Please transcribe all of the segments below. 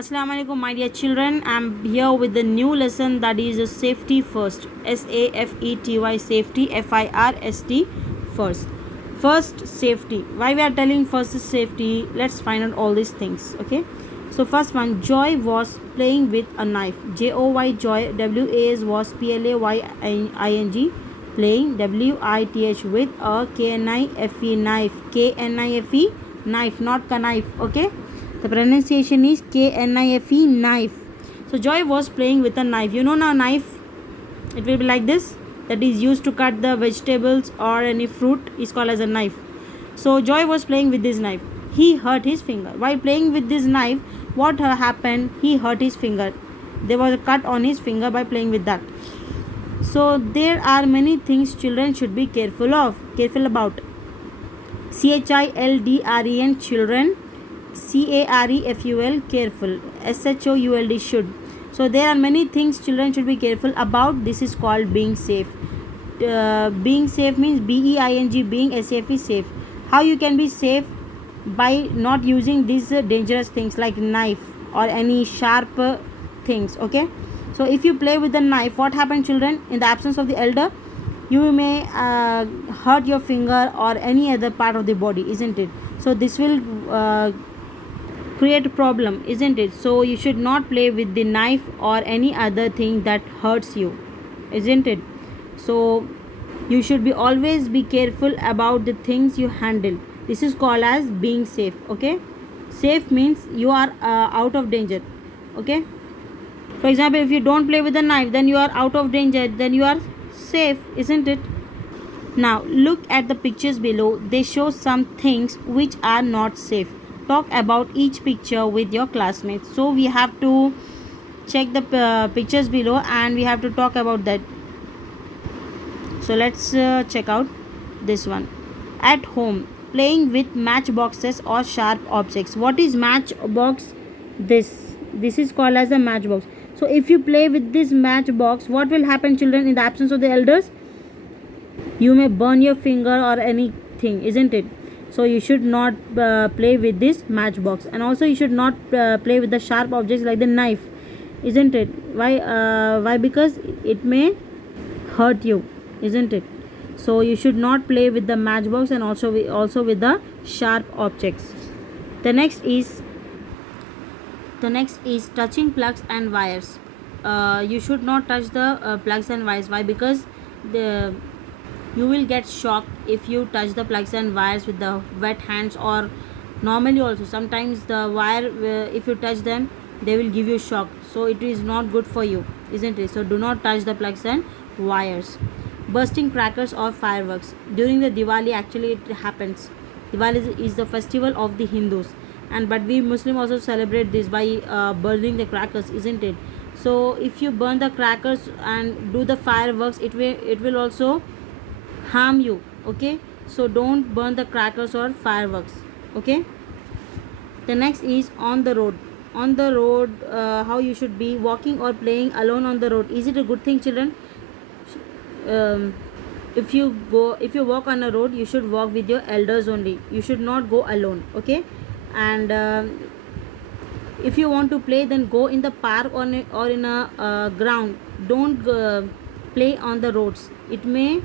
Assalamu alaikum, my dear children. I'm here with the new lesson, that is safety first. SAFETY, safety, FIRST, first. First, safety. Why we are telling first is safety? Let's find out all these things. Okay. So first one, Joy was playing with a knife. JOY, Joy. WAS was PLAYING, playing. WITH with a KNIFE, knife. KNIFE, knife, not knife. Okay. The pronunciation is KNIFE, knife. So Joy was playing with a knife. You know now knife, it will be like this, that is used to cut the vegetables or any fruit, is called as a knife. So Joy was playing with this knife. He hurt his finger. While playing with this knife, what happened? He hurt his finger. There was a cut on his finger by playing with that. So there are many things children should be careful about. CHILDREN, children. CAREFUL, careful. SHOULD, should. So there are many things children should be careful about. This is called being safe. Being safe means BEING, being SAFE, safe. How you can be safe? By not using these dangerous things like knife or any sharp things. Okay. So if you play with the knife, what happens, children? In the absence of the elder, you may hurt your finger or any other part of the body, isn't it? So this will create a problem, isn't it? So you should not play with the knife or any other thing that hurts you, isn't it? So you should be always be careful about the things you handle. This is called as being safe. Okay. Safe means you are out of danger. Okay. For example, if you don't play with a knife, then you are out of danger, then you are safe, isn't it? Now look at the pictures below. They show some things which are not safe. Talk about each picture with your classmates. So we have to check the pictures below and we have to talk about that. So let's check out this one. At home, playing with matchboxes or sharp objects. What is matchbox? This is called as a matchbox. So if you play with this matchbox, what will happen, children? In the absence of the elders, you may burn your finger or anything, isn't it? So you should not play with this matchbox, and also you should not play with the sharp objects like the knife, isn't it? Why? Because it may hurt you, isn't it? So you should not play with the matchbox and also with the sharp objects. The next is touching plugs and wires. You should not touch the plugs and wires. Why? Because you will get shocked if you touch the plugs and wires with the wet hands, or normally also sometimes the wire, if you touch them, they will give you shock. So it is not good for you, isn't it? So do not touch the plugs and wires. Bursting crackers or fireworks during the Diwali, actually it happens. Diwali is the festival of the Hindus, and but we Muslim also celebrate this by burning the crackers, isn't it? So if you burn the crackers and do the fireworks, it will also harm you. Okay. So don't burn the crackers or fireworks. Okay. The next is on the road. On the road, how you should be walking or playing alone on the road. Is it a good thing, children? um, if you walk on a road, you should walk with your elders only. You should not go alone. Okay. And if you want to play, then go in the park or in a ground. Don't play on the roads. It may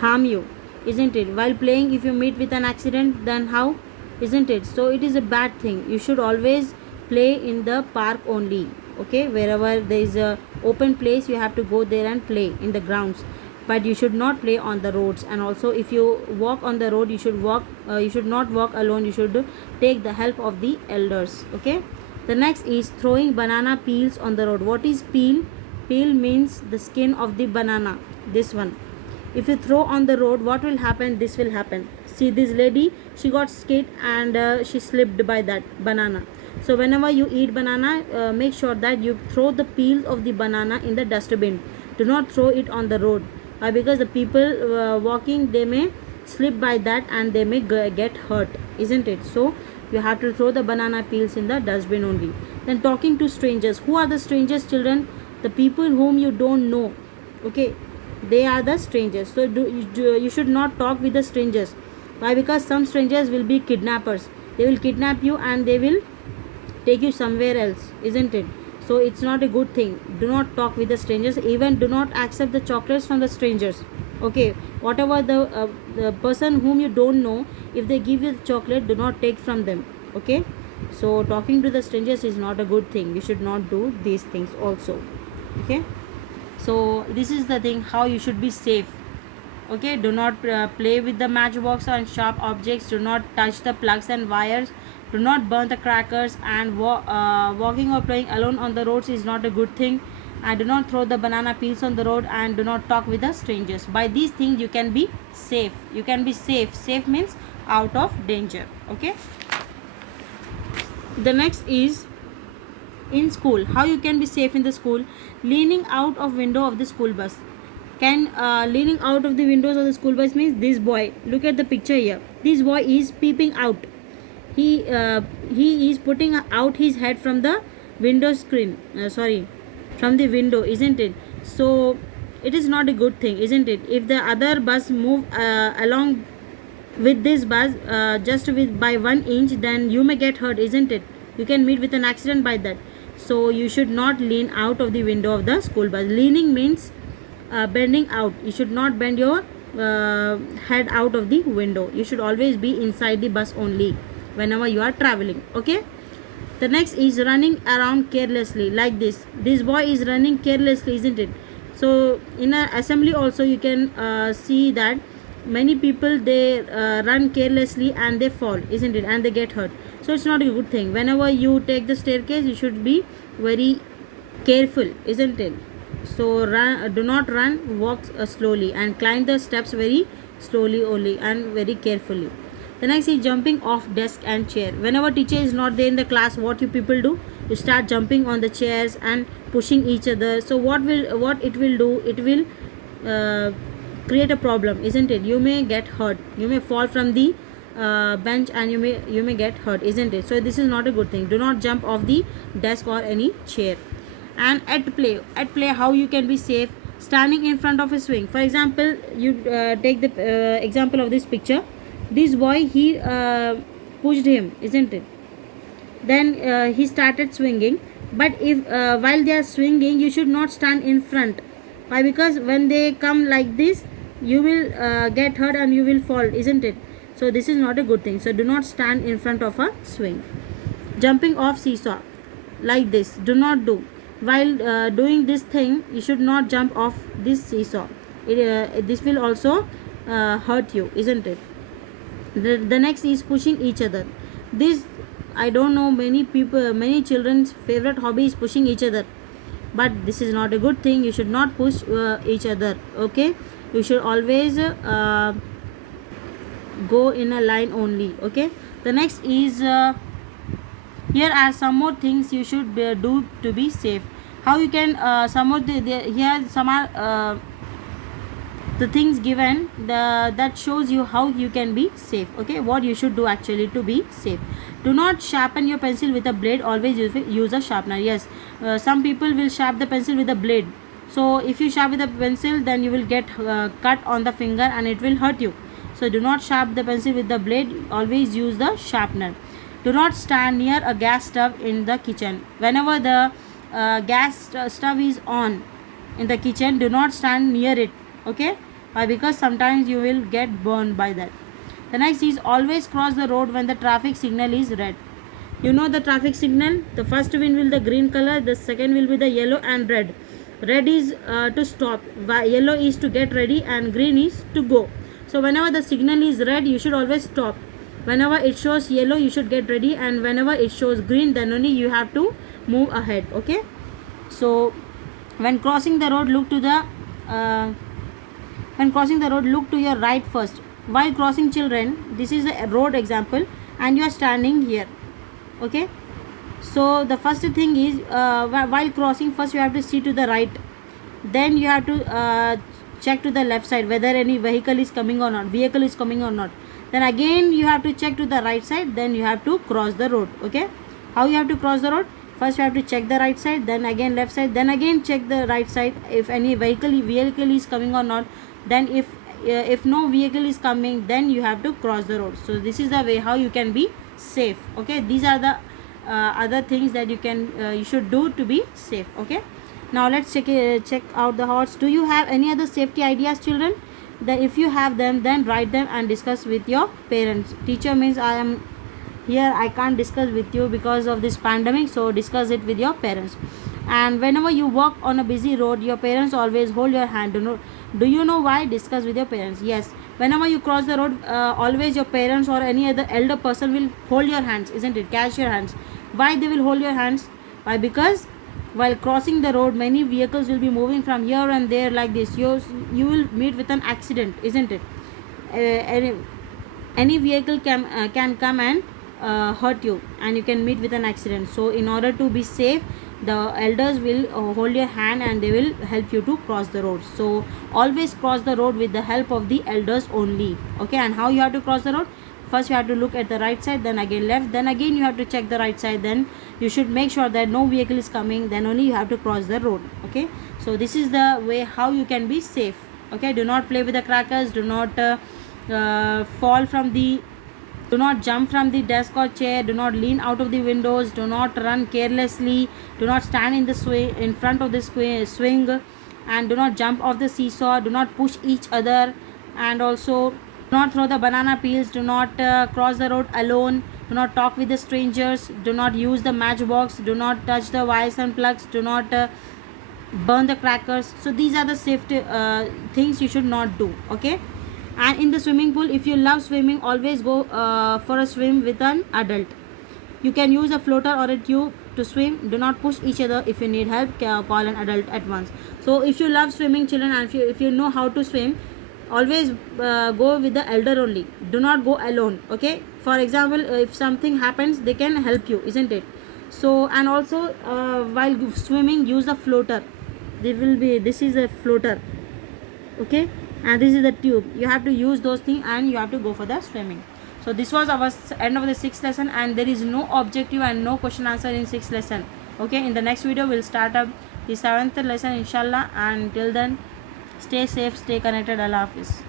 harm you, isn't it? While playing, if you meet with an accident, then how, isn't it? So it is a bad thing. You should always play in the park only. Okay. Wherever there is a open place, you have to go there and play in the grounds, but you should not play on the roads. And also if you walk on the road, you should not walk alone. You should take the help of the elders. Okay. The next is throwing banana peels on the road. What is peel? Peel means the skin of the banana, this one. If you throw on the road, what will happen? This will happen. See this lady, she got skid and she slipped by that banana. So whenever you eat banana, make sure that you throw the peels of the banana in the dustbin. Do not throw it on the road. Because the people walking, they may slip by that and they may get hurt, isn't it? So you have to throw the banana peels in the dustbin only. Then talking to strangers. Who are the strangers, children? The people whom you don't know. Okay. They are the strangers. So you should not talk with the strangers. Why? Because some strangers will be kidnappers. They will kidnap you and they will take you somewhere else, isn't it? So it's not a good thing. Do not talk with the strangers, even do not accept the chocolates from the strangers. Okay, whatever the person whom you don't know, if they give you the chocolate, do not take from them. Okay, so talking to the strangers is not a good thing. You should not do these things also. Okay, so this is the thing how you should be safe. Okay, do not play with the matchbox and sharp objects, do not touch the plugs and wires, do not burn the crackers, and walking or playing alone on the roads is not a good thing, and do not throw the banana peels on the road, and do not talk with the strangers. By these things you can be safe. You can be safe. Safe means out of danger. Okay, the next is in school. How you can be safe in the school? Leaning out of window of the school bus. Can leaning out of the windows of the school bus means this boy, look at the picture here, this boy is peeping out. He is putting out his head from the window screen, from the window, isn't it? So it is not a good thing, isn't it? If the other bus move along with this bus just with by 1 inch, then you may get hurt, isn't it? You can meet with an accident by that. So you should not lean out of the window of the school bus. Leaning means bending out. You should not bend your head out of the window. You should always be inside the bus only whenever you are traveling. Okay, the next is running around carelessly, like this boy is running carelessly, isn't it? So in an assembly also you can see that many people they run carelessly and they fall, isn't it, and they get hurt. So it's not a good thing. Whenever you take the staircase, you should be very careful, isn't it? So do not run, walk slowly, and climb the steps very slowly only and very carefully. The next is jumping off desk and chair. Whenever teacher is not there in the class, what you people do? You start jumping on the chairs and pushing each other. So what it will do? It will create a problem, isn't it? You may get hurt. You may fall from the bench and you may get hurt, isn't it? So this is not a good thing. Do not jump off the desk or any chair. And at play how you can be safe? Standing in front of a swing. For example, you take the example of this picture. This boy, he pushed him, isn't it? Then he started swinging. But if while they are swinging, you should not stand in front. Why? Because when they come like this, you will get hurt and you will fall, isn't it? So this is not a good thing. So do not stand in front of a swing. Jumping off seesaw, like this, do not do. While doing this thing, you should not jump off this seesaw. This will also hurt you, isn't it? The next is pushing each other. This, I don't know, many children's favorite hobby is pushing each other, but this is not a good thing. You should not push each other. Okay, you should always go in a line only. Okay, the next is here are some more things you should do to be safe. How you can some more here some are the things given that shows you how you can be safe. Okay, what you should do actually to be safe? Do not sharpen your pencil with a blade. Always use a sharpener. Yes, some people will sharpen the pencil with a blade. So if you sharpen with a pencil, then you will get cut on the finger and it will hurt you. So do not sharpen the pencil with the blade. Always use the sharpener. Do not stand near a gas stove in the kitchen. Whenever the gas stove is on in the kitchen, do not stand near it. Okay, why? Because sometimes you will get burned by that. The next is always cross the road when the traffic signal is red. You know the traffic signal, the first one will be the green color, the second will be the yellow and red. Red is to stop, yellow is to get ready, and green is to go. So whenever the signal is red, you should always stop. Whenever it shows yellow, you should get ready, and whenever it shows green, then only you have to move ahead. Okay, so when crossing the road, look to your right first. While crossing, children, this is a road example and you are standing here. Okay, so the first thing is while crossing, first you have to see to the right, then you have to check to the left side whether any vehicle is coming or not, then again you have to check to the right side, then you have to cross the road. Okay, how you have to cross the road? First you have to check the right side, then again left side, then again check the right side if any vehicle is coming or not. Then if no vehicle is coming, then you have to cross the road. So this is the way how you can be safe. Okay, these are the other things that you should do to be safe. Okay, now let's check out the horse. Do you have any other safety ideas, children? That if you have them, then write them and discuss with your parents. Teacher means I am here, I can't discuss with you because of this pandemic, so discuss it with your parents. And whenever you walk on a busy road, your parents always hold your hand. Do you know why? Discuss with your parents. Yes, whenever you cross the road, always your parents or any other elder person will hold your hands, isn't it? Catch your hands. Why they will hold your hands? Why? Because while crossing the road, many vehicles will be moving from here and there like this. You will meet with an accident, isn't it? Any vehicle can come and hurt you, and you can meet with an accident. So in order to be safe, the elders will hold your hand and they will help you to cross the road. So always cross the road with the help of the elders only. Okay, and how you have to cross the road? First you have to look at the right side, then again left, then again you have to check the right side, then you should make sure that no vehicle is coming, then only you have to cross the road. Okay, so this is the way how you can be safe. Okay, do not play with the crackers, do not fall from the do not jump from the desk or chair, do not lean out of the windows, do not run carelessly, do not stand in the swing in front of the swing, and do not jump off the seesaw, do not push each other, and also do not throw the banana peels, do not cross the road alone, do not talk with the strangers, do not use the matchbox, do not touch the wires and plugs, do not burn the crackers. So these are the safety things you should not do. Okay, and in the swimming pool, if you love swimming, always go for a swim with an adult. You can use a floater or a tube to swim. Do not push each other. If you need help, call an adult at once. So if you love swimming, children, and if you know how to swim, always go with the elder only. Do not go alone. Okay, for example, if something happens, they can help you, isn't it? So, and also while swimming, use the floater. This is a floater. Okay, and this is the tube. You have to use those things and you have to go for the swimming. So this was our end of the 6th lesson, and there is no objective and no question answer in 6th lesson. Okay, in the next video we'll start up the 7th lesson inshallah, and till then stay safe, stay connected. Allah Hafiz.